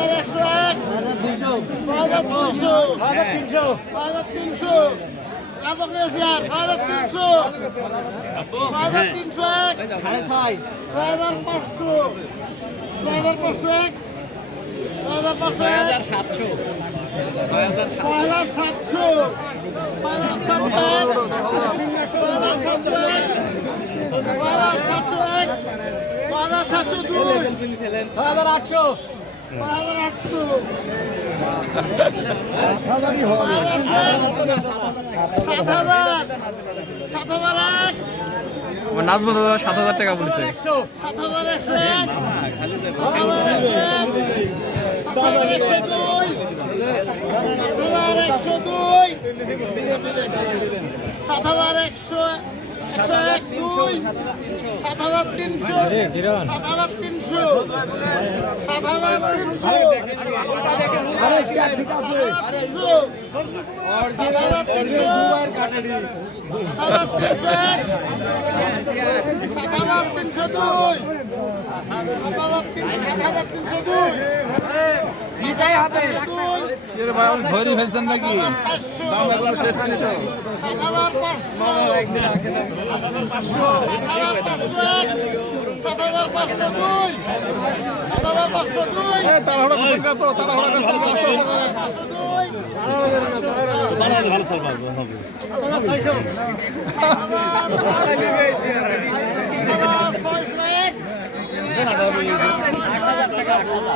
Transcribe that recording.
হাজার একশো এক হাজার ছয় হাজার তিনশো ছয় হাজার তিনশো হাজার তিনশো এক হাজার পাঁচশো হাজার পাঁচশো এক হাজার পাঁচশো এক সাতশো ছয় হাজার সাতশো হাজার সাতশো হাজার সাতশো হাজার সাতশো এক হাজার সাতশো দুই হাজার আটশো নাজমুল দাদা সাত হাজার টাকা বলেছে। সাত হাজার একশো একশো এক দুই। সাত হাজার তিনশো সাত হাজার তিনশো সাত হাজার তিনশো সাত হাজার তিনশো দুই। সাত হাজার তিনশো দুই। ধরে ফেলছেন নাকি? সাত হাজার পাঁচশো এক সাত হাজার পাঁচশো দুই সাত হাজার পাঁচশো দুই তাড়াহুড়া করছেন কত তাড়াহুড়া করছেন পাঁচশো দুই সাত হাজার ছয়শো এক আট হাজার টাকা